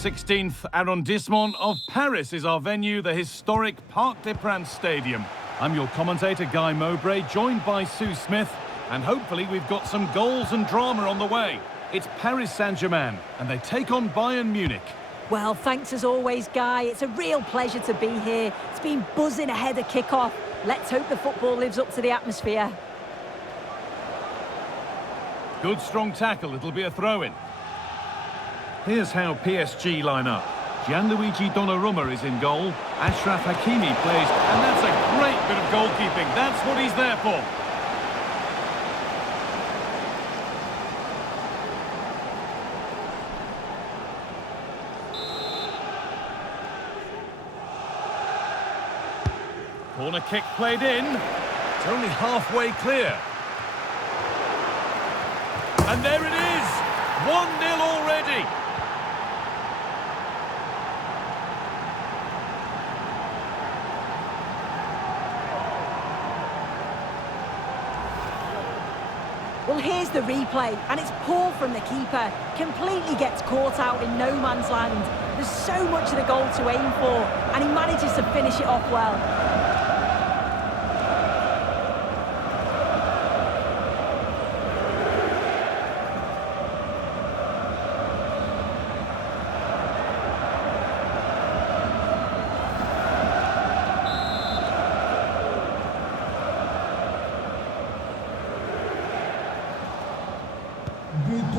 16th arrondissement of Paris is our venue, the historic Parc des Princes Stadium. I'm your commentator, Guy Mowbray, joined by Sue Smith, and hopefully we've got some goals and drama on the way. It's Paris Saint-Germain, and they take on Bayern Munich. Well, thanks as always, Guy. It's a real pleasure to be here. It's been buzzing ahead of kick-off. Let's hope the football lives up to the atmosphere. Good strong tackle, it'll be a throw-in. Here's how PSG line up. Gianluigi Donnarumma is in goal. Achraf Hakimi plays, and that's a great bit of goalkeeping. That's what he's there for. Corner kick played in. It's only halfway clear. And there it is! 1-0 already! Well, here's the replay, and it's poor from the keeper. Completely gets caught out in no man's land. There's so much of the goal to aim for, and he manages to finish it off well.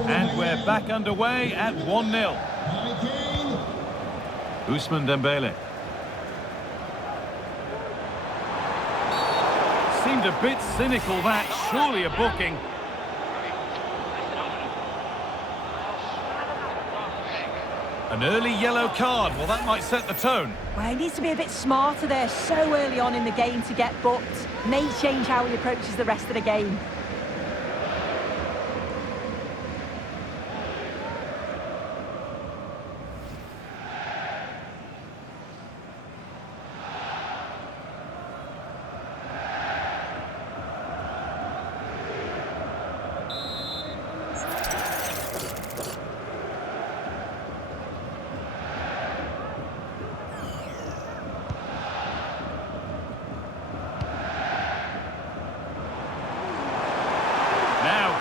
And we're back underway at 1-0. Ousmane Dembele. Seemed a bit cynical, that. Surely a booking. An early yellow card. Well, that might set the tone. Well, he needs to be a bit smarter there so early on in the game to get booked. May change how he approaches the rest of the game.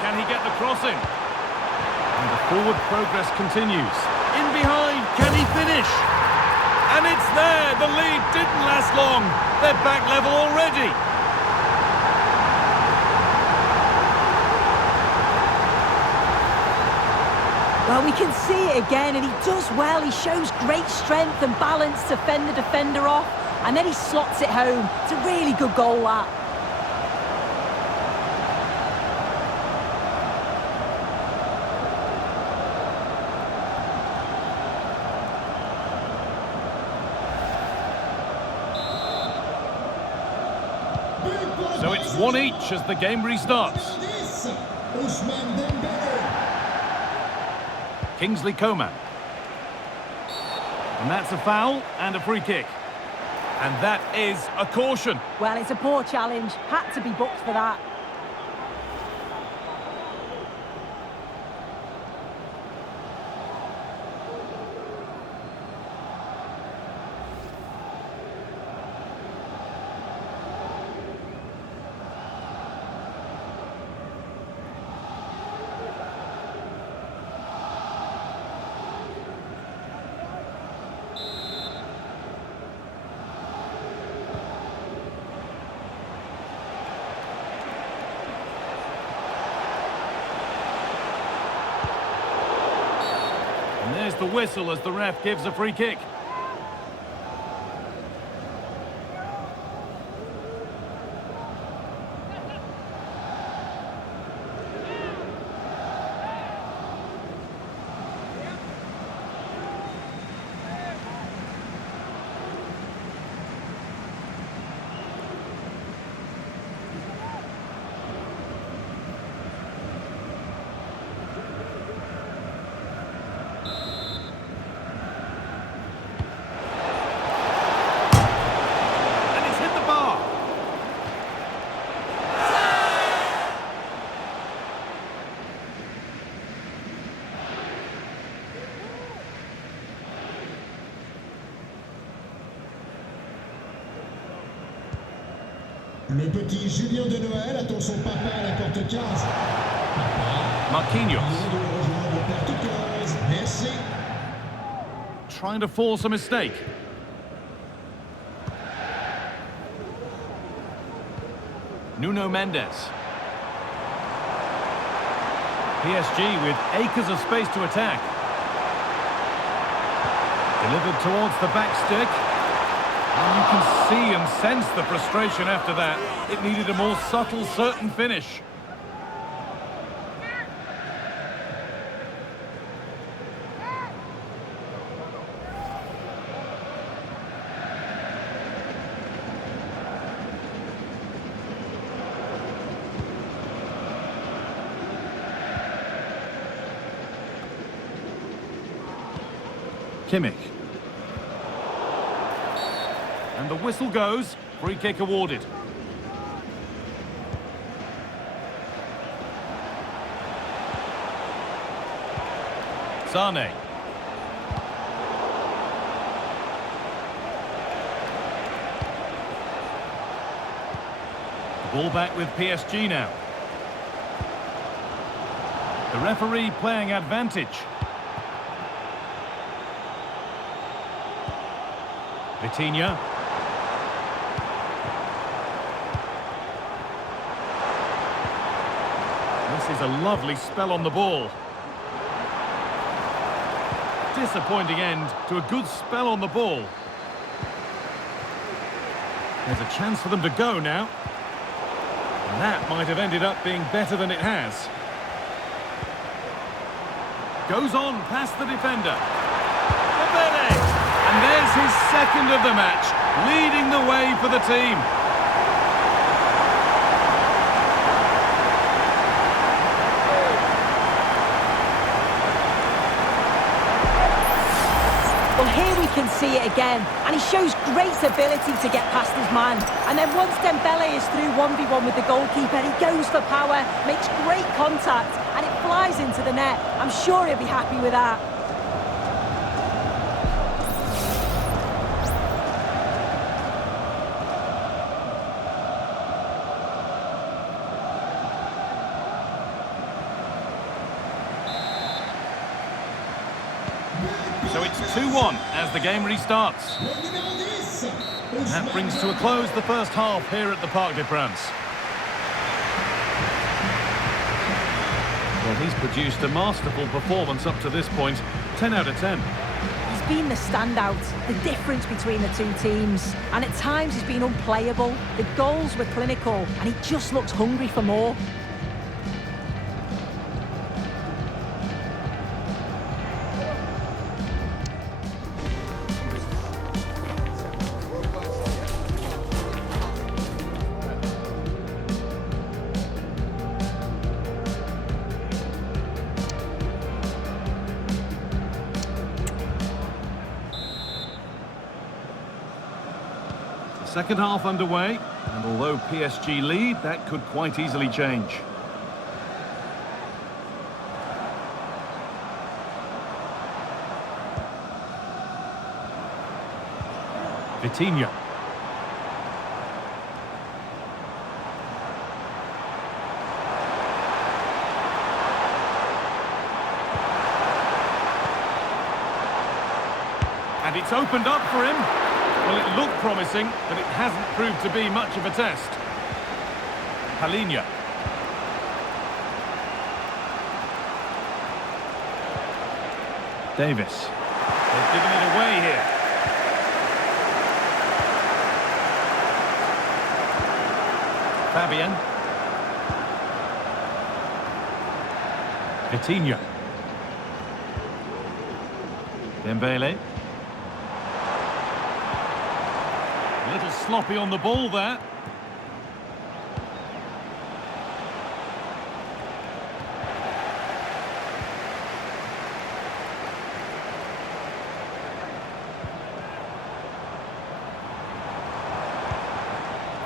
Can he get the crossing? And the forward progress continues. In behind, can he finish? And it's there! The lead didn't last long. They're back level already. Well, we can see it again, and he does well. He shows great strength and balance to fend the defender off, and then he slots it home. It's a really good goal, that. So it's 1 each as the game restarts. Kingsley Coman. And that's a foul and a free kick. And that is a caution. Well, it's a poor challenge. Had to be booked for that. And there's the whistle as the ref gives a free kick. Le petit Julien de Noël attend son papa à la porte 15. Marquinhos. De le rejoindre porte 15. Merci. Trying to force a mistake. Nuno Mendes. PSG with acres of space to attack. Delivered towards the back stick. And you can see and sense the frustration after that. It needed a more subtle, certain finish. Kimmich. And the whistle goes. Free kick awarded. Sane. The ball back with PSG now. The referee playing advantage. Vitinha. This is a lovely spell on the ball. Disappointing end to a good spell on the ball. There's a chance for them to go now. And that might have ended up being better than it has. Goes on past the defender. Dembele! And there's his second of the match, leading the way for the team. Well, here we can see it again, and he shows great ability to get past his man. And then once Dembele is through 1v1 with the goalkeeper, he goes for power, makes great contact, and it flies into the net. I'm sure he'll be happy with that. So it's 2-1 as the game restarts. And that brings to a close the first half here at the Parc des Princes. Well, he's produced a masterful performance up to this point. 10 out of 10. He's been the standout, the difference between the two teams. And at times he's been unplayable. The goals were clinical, and he just looks hungry for more. Second half underway, and although PSG lead, that could quite easily change. Vitinha. And it's opened up for him. Well, it looked promising, but it hasn't proved to be much of a test. Paulinho. Davis. They've given it away here. Fabian. Vitinha. Dembele. A little sloppy on the ball there.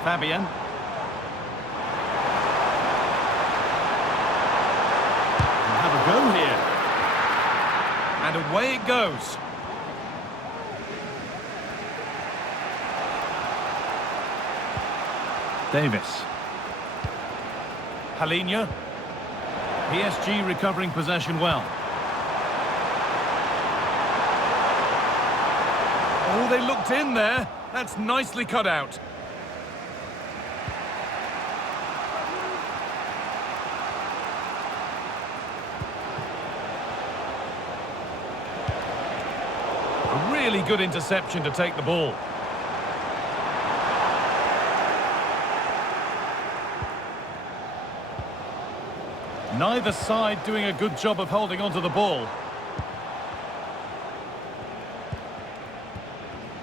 Fabian. We'll have a go here. And away it goes. Davis. Halinho. PSG recovering possession well. Oh, they looked in there. That's nicely cut out. A really good interception to take the ball. Neither side doing a good job of holding onto the ball.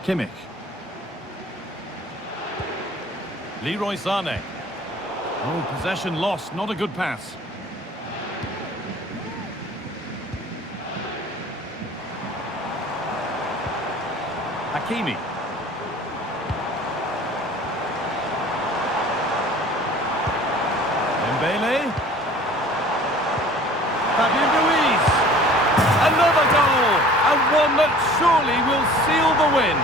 Kimmich. Leroy Sané. Oh, possession lost, not a good pass. Hakimi. Dembele. Another goal, and one that surely will seal the win.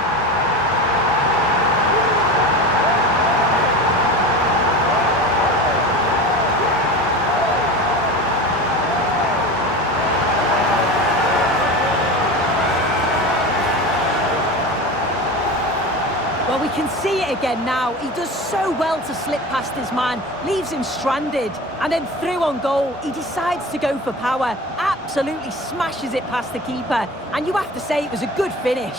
Well, we can see it again now. He does so well to slip past his man, leaves him stranded, and then through on goal, he decides to go for power, absolutely smashes it past the keeper, and you have to say it was a good finish.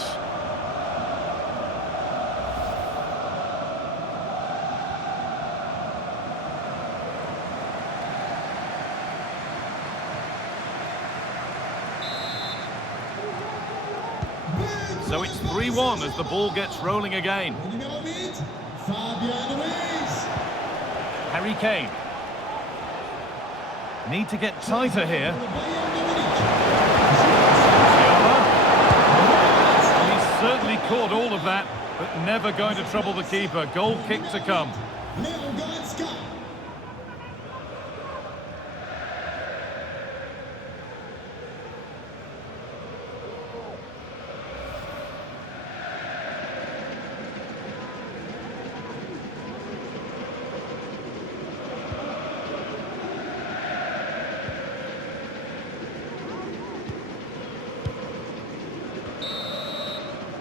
So it's 3-1 as the ball gets rolling again. Harry Kane. Need to get tighter here. He's certainly caught all of that, but never going to trouble the keeper. Goal kick to come.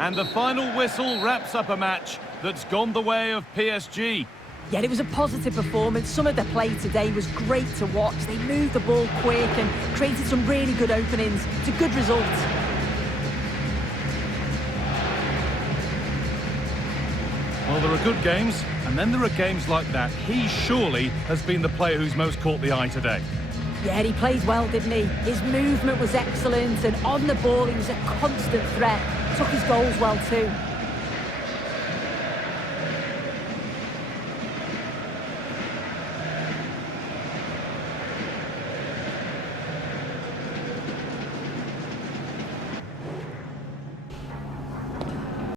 And the final whistle wraps up a match that's gone the way of PSG. Yeah, it was a positive performance. Some of the play today was great to watch. They moved the ball quick and created some really good openings. It's a good result. Well, there are good games, and then there are games like that. He surely has been the player who's most caught the eye today. Yeah, he played well, didn't he? His movement was excellent, and on the ball he was a constant threat. Took his goals well too.